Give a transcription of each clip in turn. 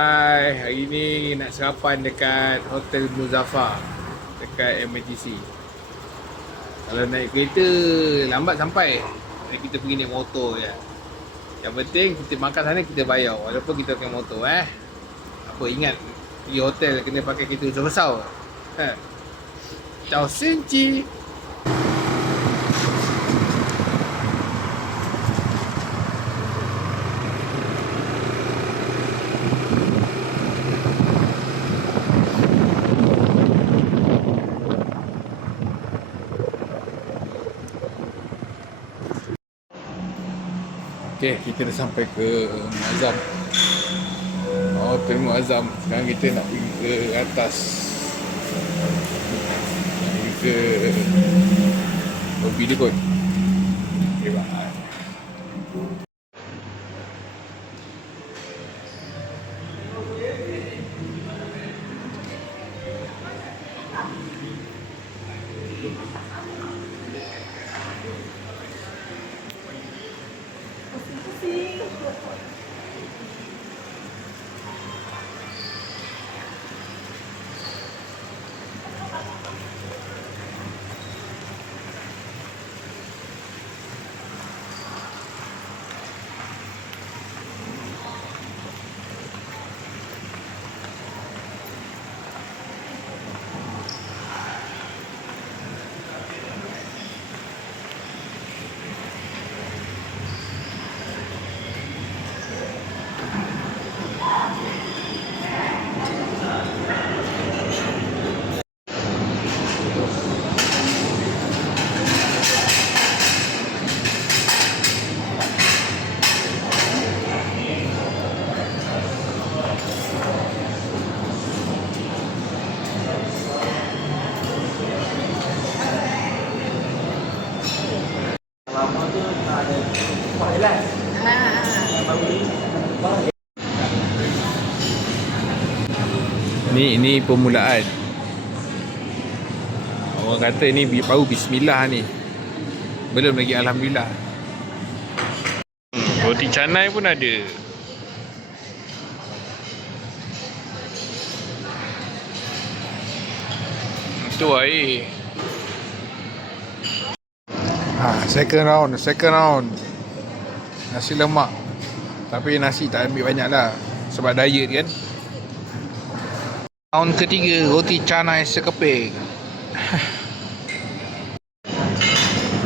Hai, hari ni nak sarapan dekat Hotel Muzaffar dekat MRTC. Kalau naik kereta lambat sampai. Kita pergi naik motor je. Yang penting kita makan sana kita bayar walaupun kita pakai motor Apa ingat pergi hotel kena pakai kereta besar-besar. Ciao Senci. Okay, kita dah sampai ke Muazzam. Hotel Muazzam. Sekarang kita nak pergi ke atas. Pergi ke lobby dia kot. Okay, bye. Ini permulaan. Orang kata ni baru bismillah ni. Belum lagi alhamdulillah. Roti canai pun ada. Itu air. Second round. Nasi lemak. Tapi nasi tak ambil banyak lah. Sebab diet kan. Round ketiga, roti canai sekeping.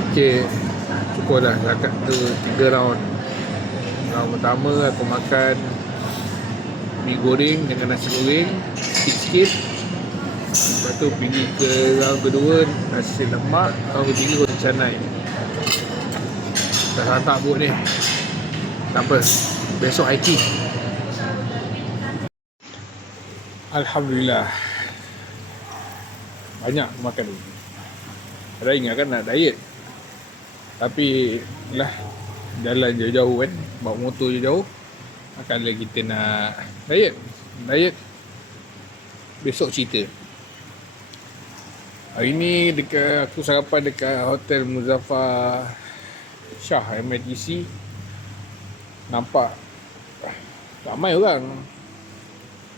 Okay, cukup dah. Dekat tu 3 round. Round pertama aku makan mi goreng dengan nasi goreng sikit-sikit. Lepas tu pergi ke round kedua, nasi lemak. Round ketiga, roti canai. Dah tak buat ni. Tak apa, besok hiking. Alhamdulillah. Banyak aku makan dulu. Ada ingat kan nak diet. Tapi lah, jalan jauh-jauh kan, bawa motor jauh-jauh. Makanya kita nak diet. Besok cerita. Hari ni aku sarapan dekat Hotel Muzaffar Shah MRTC. Nampak ramai orang.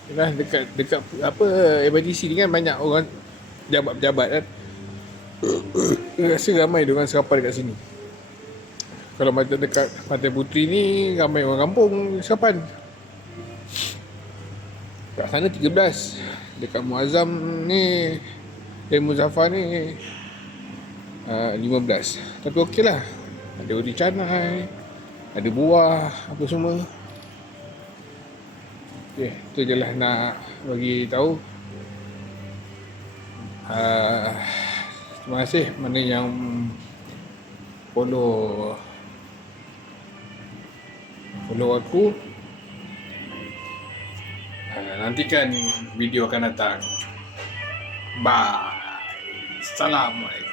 Yalah, dekat apa MRTC ni kan banyak orang pejabat-pejabat kan. Rasa ramai diorang sarapan dekat sini. Kalau macam dekat Pantai Puteri ni ramai orang kampung sarapan. Kat sana 13. Dekat Muazzam ni Muzaffar ni 15. Tapi okey lah. Ada roti canai, ada buah, apa semua. Okay, tu je lah nak bagi tahu. Terima kasih mana yang follow aku. Nantikan video akan datang. Bye. Assalamualaikum.